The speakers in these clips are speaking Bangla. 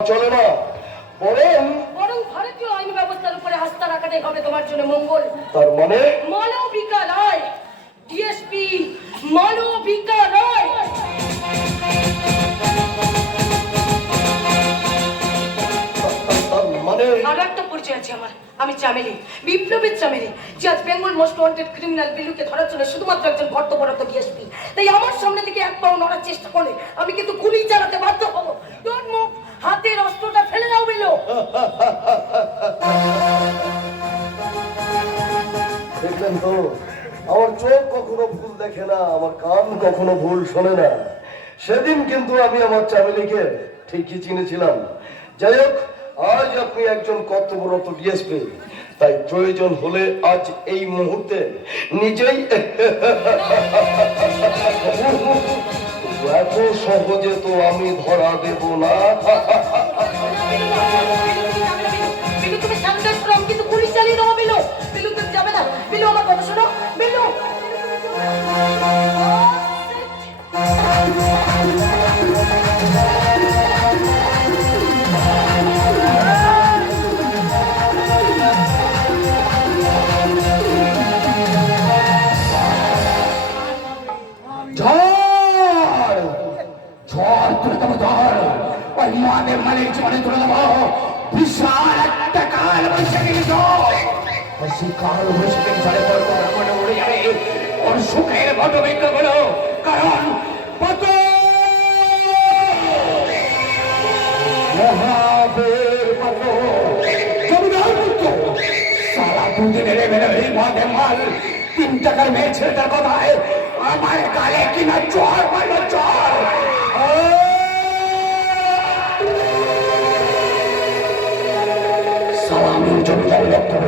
চলে না। বরং বরং ভারতীয় আইন ব্যবস্থার উপরে আস্থা রাখাটাই হবে তোমার জন্য মঙ্গল। তার মানে? ডিএসপি মানে? আর একটা পরিচয় আছে আমার। আমি চামেলি বিপ্লবীর চামেলি যে আজ বেঙ্গল মোস্ট ওয়ান্টেড ক্রিমিনাল বিলুকে ধরার জন্য শুধুমাত্র একজন কর্তব্যরত ডিএসপি তাই আমার সামনে থেকে এক পাও নড়ার চেষ্টা করলে আমি কিন্তু গুলি চালাতে বাধ্য হব। দেখলেন তো, আমার চোখ কখনো ভুল দেখে না, আমার কান কখনো ভুল শোনে না। সেদিন কিন্তু আমি আমার চামেলিকে ঠিকই চিনেছিলাম। যাই হোক, আজ আপনি একজন কর্তব্যরত ডিএসপি, তাই প্রয়োজন হলে আজ এই মুহূর্তে নিজেই এত সহজে তো আমি ধরা দেব না। কিন্তু গুলি চালিয়ে দেবো বিলু বিলু তুমি যাবে না। বিলু আমার কথা শোনো। বিলু ঝড় ঝড় তুলে দেবো ঝড় ওই মহাদেব মালিক জীবনে তুলে দেবো। বিশাল একটা কাল বৈশাখী ঝড় সেই কাল বৈশাখী ঝড়ে পর্বত মনে উড়ে যাবে ওর সুখের বটবৃক্ষগুলো কারণ কত মহাবীর কত জমিদার পুত্র। সারা দুদিনের বেরো এই মহাদেব মাল। তিন টাকার মেয়ে ছেলেটার কথায়, আমার গালে কিনা জ্বর মারল জ্বর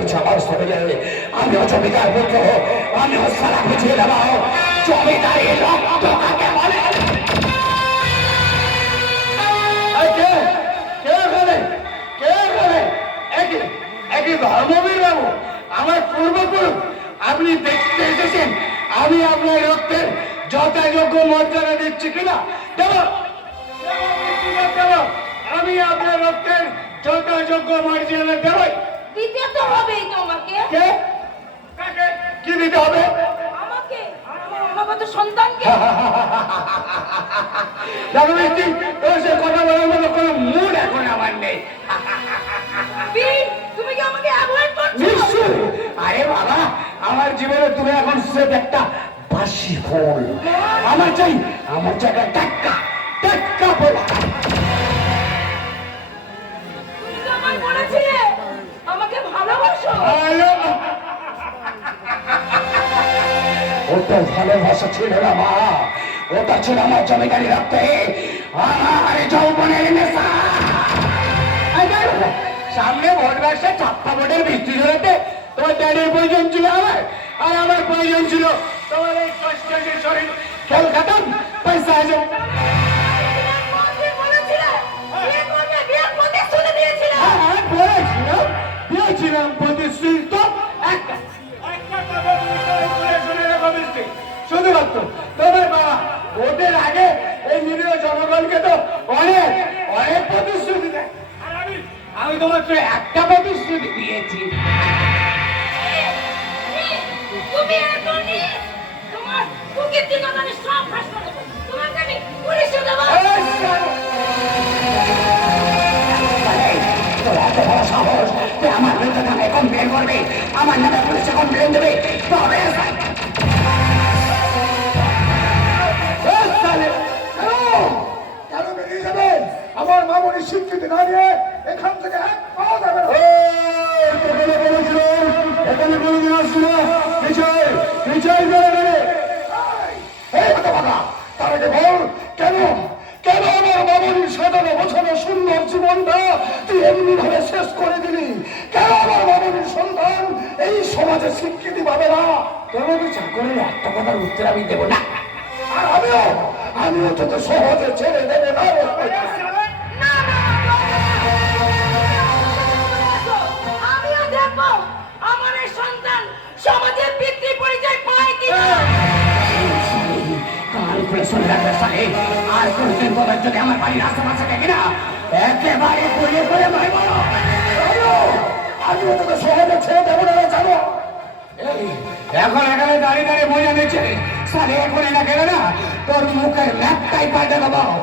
হয়েছে আমার সঙ্গে আমিও জমিদার পুত্র আমিও সালা বুঝিয়ে দেব জমিদারি রক্ত কাকে বলে? আমার পূর্বপুরুষ। আপনি দেখতে এসেছেন। আমি আপনার রক্তের যথাযোগ্য মর্যাদা দিচ্ছি কিনা? আমি আপনার রক্তের যথাযোগ্য মর্যাদা দেবই। দিতে তো হবেই তোমাকে। কে? কাকে? কি দিতে হবে? আমাকে। আমার অনাগত সন্তানকে। দেখো মিষ্টি তোর সে কথা বলার মতো কোনো মুড এখন আমার নেই। তুমি কি আমাকে অ্যাভয়েড করছ? নিশ্চয় আরে বাবা আমার জীবনে তুমি এখন সেট একটা বাসি ফল। আমার চাই আমার জায়গায় টাক্কা টাক্কা বলা ওটা ভালোবাসা ছিল না, মা। ওটা ছিল আমার জমিদারি রাখতে আমার যৌবনের সামনে ভোট বাক্সে চাপ্পা ভোটের বৃষ্টি ধরাতে তোমার ড্যাডির প্রয়োজন ছিল আমার, আর আমার প্রয়োজন ছিল তোমার এই কষ্টের শরীর। খাতাম পয়সা আছে। তো মাত্র একটা প্রতিশ্রুতি দিয়েছি তুমি এখন তোমার বুকের দিকে আমি সব ফাঁস করে তোমাকে আমি পুলিশে দেবো আমার করবি আমার নামে পুলিশে কমপ্লেন দেবে তবে আমার মামনি স্বীকৃতি না দিয়ে এখান থেকে এক পাও যাবে না। এখানে কোনোদিন। এই, তার আগে বল, কেন? কেন আমার মামনির সাজানো গোছানো সুন্দর জীবনটা তুই এমনি ভাবে শেষ করে দিলি? কেন আমার মামনির সন্তান এই সমাজে স্বীকৃতি পাবে না? তোর চাকরের একটা কথার উত্তর আমি দেবো না। আর আমিও আমিও তোকে সহজে ছেড়ে দেবে না শুনে রাখবে সাহেব। আর কোনদিন তোমার যদি আমার বাড়ির আশেপাশে দেখি না। একেবারে করে করে মারব আমি তোকে সহজে ছেড়ে দেবো না, জানো? এখন এখানে দাঁড়িয়ে দাঁড়িয়ে মজা নিচ্ছে। সালে এখন গেলে না, তোর মুখের ম্যাপটাই পাল্টে দেবো।